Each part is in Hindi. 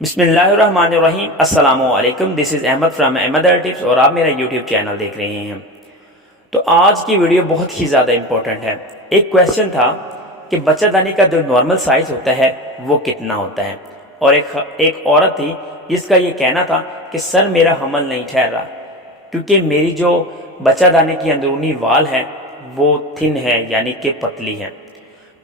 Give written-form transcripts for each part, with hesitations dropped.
बिस्मिल्लाहिर्रहमानिर्रहीम अस्सलामुअलैकुम। This is Ahmed from Ahmed tips और आप मेरा यूट्यूब चैनल देख रहे हैं। तो आज की वीडियो बहुत ही ज़्यादा इम्पोर्टेंट है। एक क्वेश्चन था कि बच्चादानी का जो नॉर्मल साइज़ होता है वो कितना होता है, और एक औरत थी जिसका ये कहना था कि सर मेरा हमल नहीं ठहर रहा क्योंकि मेरी जो बच्चादानी की अंदरूनी वाल है वो थिन है, यानी कि पतली है।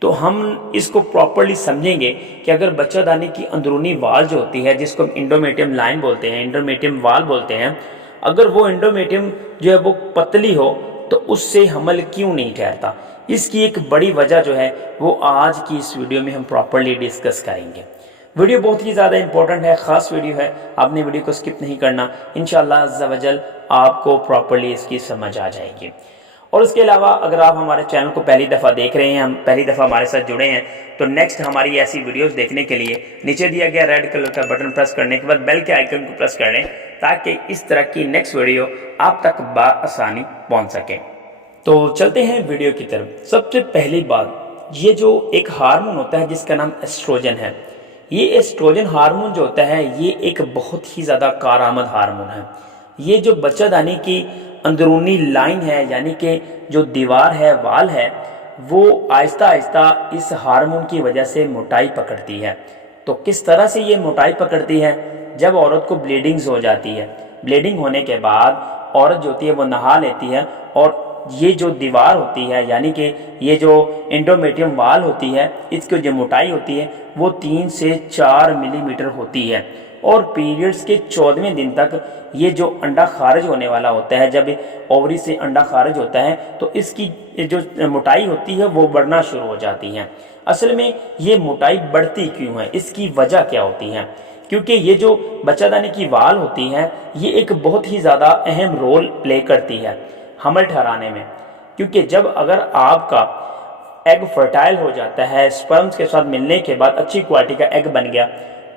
तो हम इसको प्रॉपरली समझेंगे कि अगर बच्चादानी की अंदरूनी वाल जो होती है, जिसको हम इंडोमेट्रियम लाइन बोलते हैं, इंडोमेट्रियम वाल बोलते हैं, अगर वो इंडोमेट्रियम जो है वो पतली हो तो उससे हमल क्यों नहीं ठहरता, इसकी एक बड़ी वजह जो है वो आज की इस वीडियो में हम प्रॉपरली डिस्कस करेंगे। वीडियो बहुत ही ज़्यादा इंपॉर्टेंट है, ख़ास वीडियो है, आपने वीडियो को स्किप नहीं करना। इंशाअल्लाह अज़्ज़ा वजल आपको प्रॉपरली इसकी समझ आ जाएगी। और उसके अलावा अगर आप हमारे चैनल को पहली दफ़ा देख रहे हैं, हम पहली दफ़ा हमारे साथ जुड़े हैं, तो नेक्स्ट हमारी ऐसी वीडियोस देखने के लिए नीचे दिया गया रेड कलर का बटन प्रेस करने के बाद बेल के आइकन को प्रेस कर लें ताकि इस तरह की नेक्स्ट वीडियो आप तक बआसानी पहुंच सके। तो चलते हैं वीडियो की तरफ। सबसे पहली बात, ये जो एक हार्मोन होता है जिसका नाम एस्ट्रोजन है, ये एस्ट्रोजन हार्मोन जो होता है ये एक बहुत ही ज़्यादा कारआमद हार्मोन है। ये जो बच्चादानी की अंदरूनी लाइन है, यानी कि जो दीवार है, वाल है, वो आहिस्ता आहिस्ता इस हार्मोन की वजह से मोटाई पकड़ती है। तो किस तरह से ये मोटाई पकड़ती है? जब औरत को ब्लीडिंग्स हो जाती है, ब्लीडिंग होने के बाद औरत जो होती है वो नहा लेती है, और ये जो दीवार होती है, यानी कि ये जो इंडोमेट्रियम वाल होती है, इसकी जो मोटाई होती है वो 3 से 4 मिलीमीटर होती है। और पीरियड्स के 14वें दिन तक ये जो अंडा खारिज होने वाला होता है, जब ओवरी से अंडा खारिज होता है तो इसकी जो मोटाई होती है वो बढ़ना शुरू हो जाती है। असल में ये मोटाई बढ़ती क्यों है, इसकी वजह क्या होती है? क्योंकि ये जो बच्चादानी की वाल होती है ये एक बहुत ही ज़्यादा अहम रोल प्ले करती है हमल ठहराने में। क्योंकि जब अगर आपका एग फर्टाइल हो जाता है, स्पर्म्स के साथ मिलने के बाद अच्छी क्वालिटी का एग बन गया,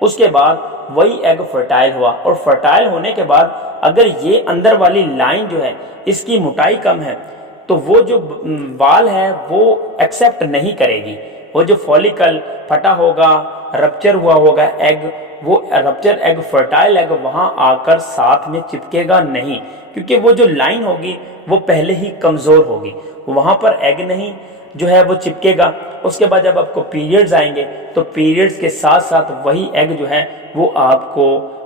उसके बाद वही एग फर्टाइल हुआ, और फर्टाइल होने के बाद अगर ये अंदर वाली लाइन जो है इसकी मोटाई कम है तो वो जो वाल है वो एक्सेप्ट नहीं करेगी। वो जो फॉलिकल फटा होगा, रप्चर हुआ होगा एग, वो रप्चर एग, फर्टाइल एग वहाँ आकर साथ में चिपकेगा नहीं, क्योंकि वो जो लाइन होगी वो पहले ही कमज़ोर होगी, वहाँ पर एग नहीं जो है वो चिपकेगा। उसके बाद जब आपको पीरियड्स आएंगे तो पीरियड्स के साथ साथ वही एग जो है वो आपको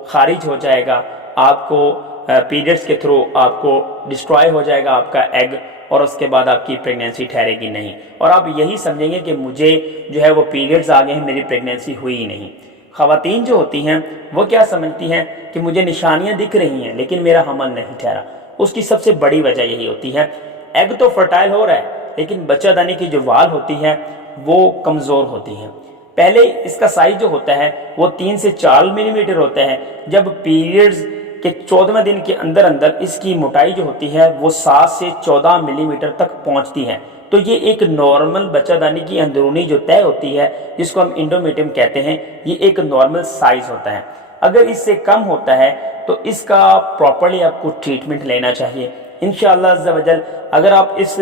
खारिज हो जाएगा, आपको पीरियड्स के थ्रू आपको डिस्ट्रॉय हो जाएगा आपका एग, और उसके बाद आपकी प्रेगनेंसी ठहरेगी नहीं, और आप यही समझेंगे कि मुझे जो है वो पीरियड्स आ गए हैं, मेरी प्रेगनेंसी हुई ही नहीं। ख़वातीन जो होती हैं वो क्या समझती हैं कि मुझे निशानियां दिख रही हैं लेकिन मेरा हमल नहीं ठहरा। उसकी सबसे बड़ी वजह यही होती है, एग तो फर्टाइल हो रहा है लेकिन बच्चादानी की जो वाल होती है वो कमज़ोर होती हैं। पहले इसका साइज जो होता है वो 3 से 4 मिलीमीटर होता है, जब पीरियड्स के 14वें दिन के अंदर अंदर इसकी मोटाई जो होती है वो 7 से 14 मिलीमीटर तक पहुंचती है। तो ये एक नॉर्मल बच्चादानी की अंदरूनी जो तय होती है, जिसको हम इंडोमेट्रियम कहते हैं, ये एक नॉर्मल साइज होता है। अगर इससे कम होता है तो इसका प्रॉपरली आपको ट्रीटमेंट लेना चाहिए। इंशाअल्लाह अज़्ज़ा वजल अगर आप इस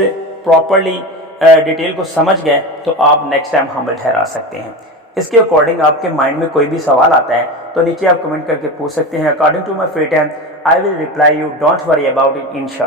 प्रॉपरली डिटेल को समझ गए तो आप नेक्स्ट टाइम हमल ठहरा सकते हैं। इसके अकॉर्डिंग आपके माइंड में कोई भी सवाल आता है तो नीचे आप कमेंट करके पूछ सकते हैं। According to my free time I will reply you, don't worry about it इंशाअल्लाह।